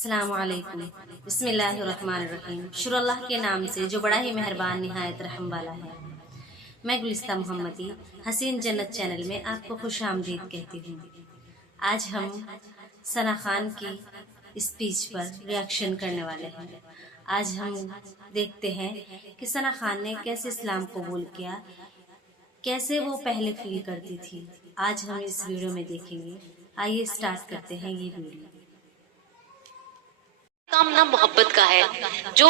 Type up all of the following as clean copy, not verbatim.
अस्सलामु अलैकुम। बिस्मिल्लाहिर्रहमानिर्रहीम। शुरू अल्लाह के नाम से जो बड़ा ही मेहरबान निहायत रहम वाला है। मैं गुलिस्ता मोहम्मदी हसीन जन्नत चैनल में आपको खुश आमदीद कहती हूँ। आज हम सना खान की स्पीच पर रिएक्शन करने वाले हैं। आज हम देखते हैं कि सना खान ने कैसे इस्लाम कबूल किया, कैसे वो पहले फील करती थी। आज हम इस वीडियो में देखेंगे। आइए स्टार्ट करते हैं ये वीडियो। काम ना मोहब्बत का है, जो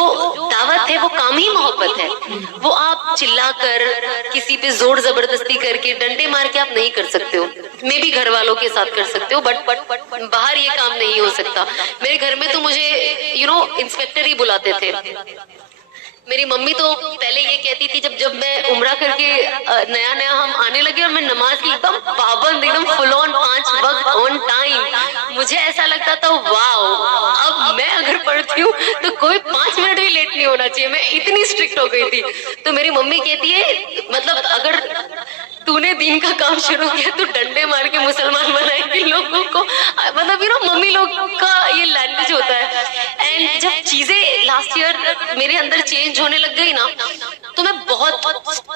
दावत है वो काम ही मोहब्बत है। वो आप चिल्लाकर किसी पे जोर जबरदस्ती करके डंडे मार के आप नहीं कर सकते हो। मैं भी घर वालों के साथ कर सकते हो, बट बाहर ये काम नहीं हो सकता। मेरे घर में तो मुझे इंस्पेक्टर ही बुलाते थे। मेरी मम्मी तो पहले ये कहती थी, जब मैं उम्रा करके नया नया हम आने लगे और मैं नमाज की एकदम पाबंद, एकदम फुल ऑन 5 वक्त ऑन टाइम, मुझे ऐसा लगता था वाओ, अब मैं अगर पढ़ती हूँ तो कोई 5 मिनट भी लेट नहीं होना चाहिए। मैं इतनी स्ट्रिक्ट हो गई थी। तो मेरी मम्मी कहती है, मतलब अगर तूने दीन का काम शुरू किया तो डंडे मार के मुसलमान बनाएंगे लोगों को। मतलब मम्मी लोग का ये लैंग्वेज होता है। एंड जब चीजें लास्ट ईयर मेरे अंदर चेंज होने लग गई ना, तो मैं बहुत,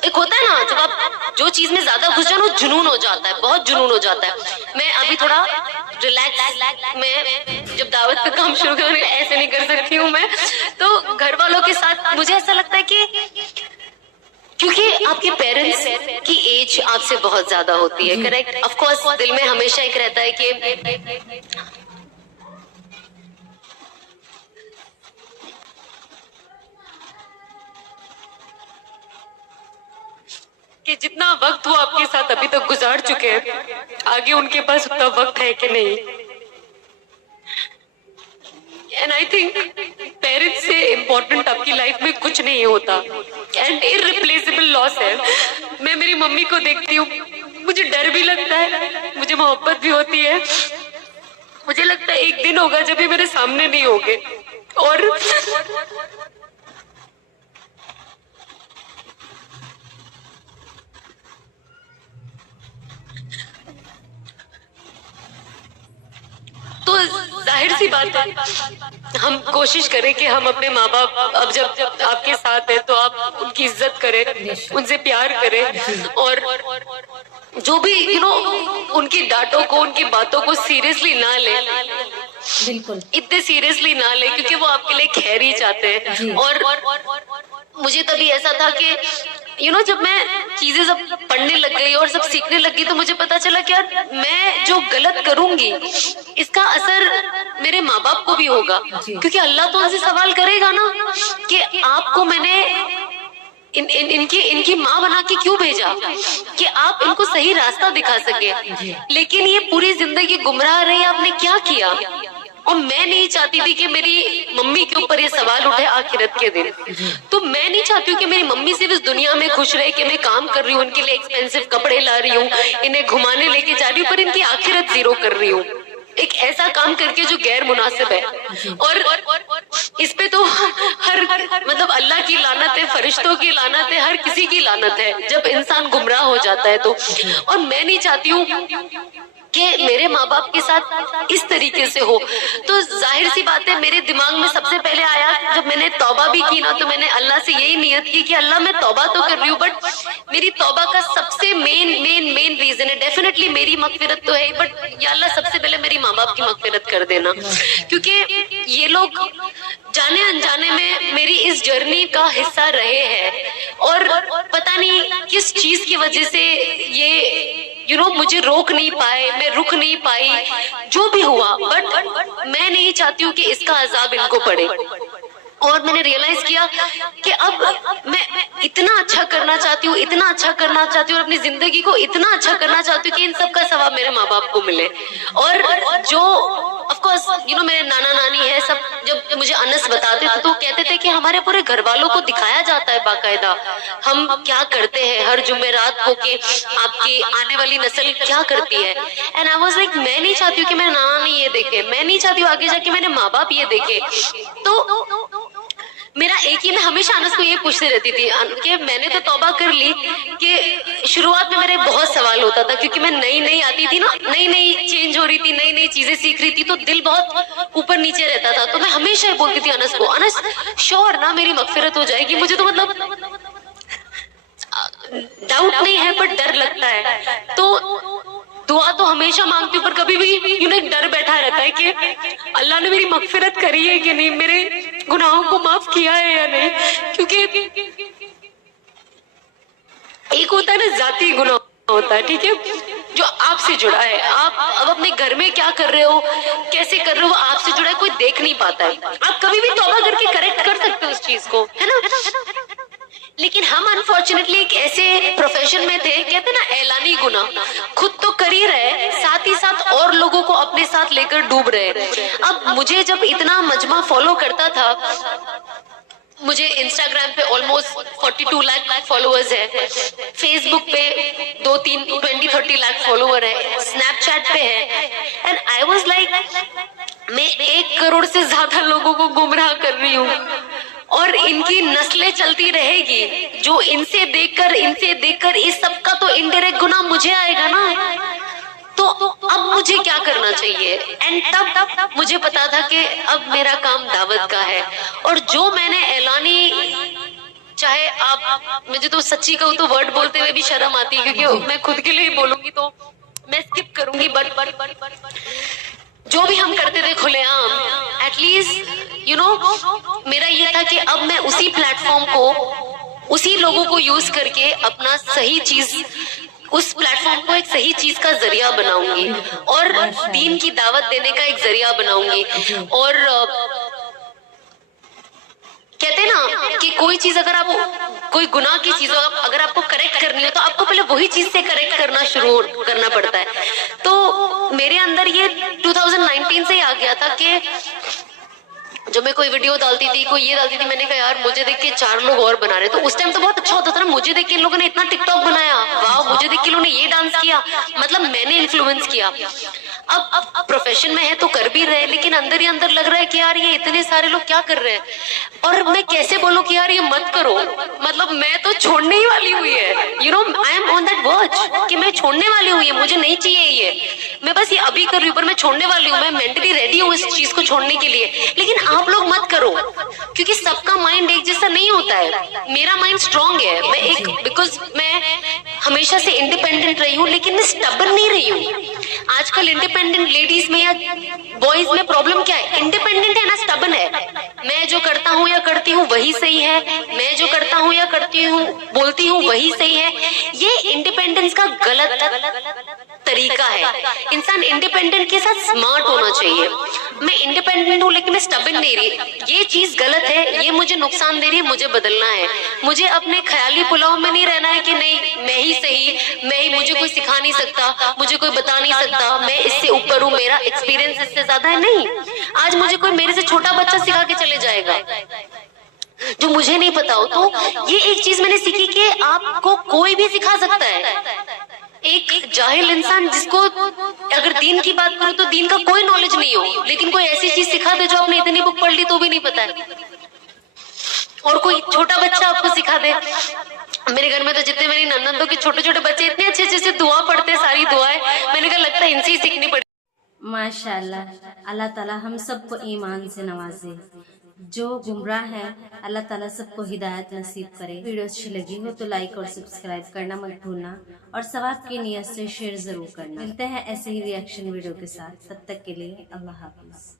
एक होता है ना जब आप जो चीज में ज्यादा घुस जाओ, जुनून हो जाता है, बहुत जुनून हो जाता है। मैं अभी थोड़ा रिलैक्स, मैं जब दावत का काम शुरू कर, ऐसे नहीं कर सकती हूँ मैं। तो घर वालों के साथ मुझे ऐसा लगता है कि क्योंकि आपके पेरेंट्स की एज आपसे बहुत ज्यादा होती है, करेक्ट। ऑफ कोर्स दिल में हमेशा एक रहता है कि जितना वक्त वो आपके साथ अभी तक गुजार चुके हैं, आगे उनके पास उतना वक्त है कि नहीं। एंड आई थिंक पेरेंट्स से इम्पोर्टेंट आपकी लाइफ में कुछ नहीं होता, एंड इररिप्लेसेबल लॉस है। मैं मेरी मम्मी को देखती हूँ, मुझे डर भी लगता है, मुझे मोहब्बत भी होती है। मुझे लगता है एक दिन होगा जब ये मेरे सामने नहीं होंगे, और तो जाहिर सी बात है, हम कोशिश करें कि हम अपने माँ बाप, अब जब आपके साथ है तो आप उनकी इज्जत करें, उनसे प्यार करें, और जो भी उनकी डांटों को, उनकी बातों को सीरियसली ना ले, बिल्कुल इतने सीरियसली ना ले, क्योंकि वो आपके लिए खैर ही चाहते हैं। और मुझे तभी ऐसा था कि जब मैं चीजें सब पढ़ने लग गई और सब सीखने लग गई, तो मुझे पता चला कि यार मैं जो गलत करूंगी इसका असर मेरे माँ बाप को भी होगा, क्योंकि अल्लाह तो उनसे सवाल करेगा ना कि आपको मैंने इनकी माँ बना के क्यों भेजा, कि आप इनको सही रास्ता दिखा सके, लेकिन ये पूरी जिंदगी गुमराह रही, आपने क्या किया। और मैं नहीं चाहती थी कि मेरी मम्मी के ऊपर ये सवाल उठे आखिरत के दिन। तो मैं नहीं चाहती हूँ कि मेरी मम्मी सिर्फ इस दुनिया में खुश रहे कि मैं काम कर रही हूँ, उनके लिए एक्सपेंसिव कपड़े ला रही हूँ, इन्हें घुमाने लेके जा रही हूँ, पर इनकी आखिरत जीरो कर रही हूँ, एक ऐसा काम करके जो गैर मुनासिब है। और इस पे तो हर मतलब अल्लाह की लानत है, फरिश्तों की लानत है, हर किसी की लानत है जब इंसान गुमराह हो जाता है तो। और मैं नहीं चाहती हूँ कि मेरे माँ बाप के साथ इस तरीके से हो। तो जाहिर सी बात है, मेरे दिमाग में सबसे पहले आया, जब मैंने तौबा भी की ना, तो मैंने अल्लाह से यही नियत की कि अल्लाह मैं तौबा तो कर रही हूँ, बट मेरी तौबा का सबसे मेन रीजन है, डेफिनेटली मेरी मगफिरत तो है, बट या अल्लाह सबसे पहले मेरी माँ बाप की मगफिरत कर देना, क्योंकि ये लोग जाने अनजाने में मेरी इस जर्नी का हिस्सा रहे हैं, और पता नहीं किस चीज की वजह से ये मुझे रोक नहीं पाए, मैं रुक नहीं पाई, जो भी हुआ, बट मैं नहीं चाहती हूँ कि इसका अजाब इनको पड़े। और मैंने रियलाइज किया कि अब मैं इतना अच्छा करना चाहती हूँ, इतना अच्छा करना चाहती हूँ, अपनी जिंदगी को इतना अच्छा करना चाहती हूँ कि इन सब का सवाब मेरे माँ बाप को मिले। और जो ऑफ कोर्स मेरे नाना नानी है सब, जब मुझे अनस बताते थे तो कहते थे कि हमारे पूरे घर वालों को दिखाया जाता है बाकायदा हम क्या करते हैं हर जुमेरात को, कि आपकी आने वाली नस्ल क्या करती है। एंड आई वाज लाइक, मैं नहीं चाहती हूँ कि मेरे नाना नानी ये देखे, मैं नहीं चाहती हूँ आगे जाके मेरे माँ बाप ये देखे। तो मेरा एक ही, मैं हमेशा अनस को ये पूछती रहती थी कि मैंने तो तौबा कर ली कि शुरुआत में मेरे बहुत सवाल होता था, क्योंकि मैं नई नई आती थी ना, नई नई चेंज हो रही थी, नई नई चीजें सीख रही थी, तो दिल बहुत ऊपर नीचे रहता था। तो मैं हमेशा बोलती थी अनस को, अनस श्योर ना मेरी मगफिरत हो जाएगी, मुझे तो मतलब डाउट नहीं है पर डर लगता है। तो दुआ तो हमेशा मांगती हूँ, पर कभी भी एक डर बैठा रहता है कि अल्लाह ने मेरी मगफिरत करी है कि नहीं, मेरे गुनाहों को माफ किया है या नहीं। क्योंकि एक होता है ना जाती गुनाह होता है, ठीक है, जो आपसे जुड़ा है। आप अब अपने घर में क्या कर रहे हो, कैसे कर रहे हो, वो आपसे जुड़ा है, कोई देख नहीं पाता है। आप कभी भी तौबा करके करेक्ट कर सकते हो उस चीज को, है ना। लेकिन हम अनफॉर्चुनेटली एक ऐसे प्रोफेशन में थे, कहते ना ऐलानी गुनाह, खुद तो कर ही रहे, साथ ही साथ और लोगों को अपने साथ लेकर डूब रहे। अब मुझे जब इतना मजमा फॉलो करता था, मुझे इंस्टाग्राम पे ऑलमोस्ट 42 लाख फॉलोअर्स है, फेसबुक पे 20-30 लाख फॉलोअर है, स्नैपचैट पे है, एंड आई वाज लाइक मैं 1 करोड़ से ज्यादा लोगों को गुमराह कर रही हूँ, और इनकी नस्लें चलती रहेगी। जो इनसे देखकर इस सब का तो इनडायरेक्ट गुनाह मुझे आएगा ना। तो अब मुझे क्या करना चाहिए? एंड तब मुझे पता था कि अब मेरा काम दावत का है, और जो मैंने ऐलानी, चाहे आप, मुझे तो सच्ची कहूँ तो वर्ड बोलते हुए भी शर्म आती है, क्योंकि मैं खुद के लिए बोलूंगी तो मैं स्किप करूंगी, बट जो भी हम करते थे खुलेआम, एटलीस्ट मेरा ये था कि अब मैं उसी प्लेटफॉर्म को, उसी लोगों को यूज करके अपना सही चीज, उस प्लेटफॉर्म को एक सही चीज का जरिया बनाऊंगी, और दीन की दावत देने का एक जरिया बनाऊंगी। और कहते हैं ना कि कोई चीज अगर आप, कोई गुनाह की चीज अगर आपको करेक्ट करनी हो, तो आपको पहले वही चीज से करेक्ट करना शुरू करना पड़ता है। तो मेरे अंदर ये 2019 से ही आ गया था कि जब मैं कोई वीडियो डालती थी, कोई ये डालती थी, मैंने कहा यार मुझे देख के 4 लोग और बना रहे, तो उस टाइम तो बहुत अच्छा होता था ना, मुझे देख के इन लोगों ने इतना टिकटॉक बनाया, वाह, मुझे देख के लोगों ने ये डांस किया, मतलब मैंने इन्फ्लुएंस किया। अब प्रोफेशन में है तो कर भी रहे, लेकिन अंदर ही अंदर लग रहा है कि यार ये इतने सारे लोग क्या कर रहे हैं, और मैं कैसे बोलूं कि यार ये मत करो, मतलब मैं तो छोड़ने ही वाली हुई है, I am on that verge कि मैं छोड़ने वाली हुई है, मुझे नहीं चाहिए ये, मैं बस ये अभी कर रही हूँ, पर मैं छोड़ने वाली हूँ, मैं मेंटली रेडी हूँ इस चीज को छोड़ने के लिए। लेकिन आप लोग मत करो, क्योंकि सबका माइंड एक जैसा नहीं होता है। मेरा माइंड स्ट्रांग है, मैं एक, बिकॉज मैं हमेशा से इंडिपेंडेंट रही हूँ, लेकिन मैं स्टबर्न नहीं रही हूँ। आजकल इंडिपेंडेंट लेडीज में या बॉयज में प्रॉब्लम क्या है? इंडिपेंडेंट है ना, स्टबर्न है, मैं जो करता हूँ या करती हूँ वही सही है, मैं जो करता हूँ या करती हूँ बोलती हूँ वही सही है। ये इंडिपेंडेंस का गलत तरीका है। इंसान इंडिपेंडेंट के साथ स्मार्ट होना चाहिए। मैं इंडिपेंडेंट हूँ लेकिन मैं स्टबर्न नहीं रही, ये चीज गलत है, ये मुझे नुकसान दे रही है, मुझे बदलना है। मुझे अपने ख्याली पुलाव में नहीं रहना है कि नहीं मैं ही सही, मैं ही, मुझे कोई सिखा नहीं सकता, मुझे कोई बता नहीं सकता, मैं इससे ऊपर हूँ, मेरा एक्सपीरियंस इससे ज्यादा है। नहीं, आज मुझे कोई मेरे से छोटा बच्चा सिखा के चले जाएगा जो मुझे नहीं पता हो। तो ये एक चीज मैंने सीखी कि आपको कोई भी सिखा सकता है। एक जाहिल इंसान जिसको अगर दीन की बात करूं तो दीन का कोई नॉलेज नहीं हो, लेकिन कोई ऐसी चीज सिखा दे जो आपने इतनी बुक पढ़ ली तो भी नहीं पता है, और कोई छोटा बच्चा आपको सिखा दे। मेरे घर में तो जितने मेरी ननदों के छोटे छोटे बच्चे इतने अच्छे अच्छे से दुआ पढ़ते, सारी दुआएं, मैंने कहा लगता है इनसे ही सीखनी पड़ेगी। माशाल्लाह, अल्लाह ताला हम सबको ईमान से नवाजे। जो गुमराह है अल्लाह ताला सबको हिदायत नसीब करे। वीडियो अच्छी लगी हो तो लाइक और सब्सक्राइब करना मत भूलना, और सवाब की नियत से शेयर जरूर करना। मिलते हैं ऐसे ही रिएक्शन वीडियो के साथ, तब तक के लिए अल्लाह हाफिज।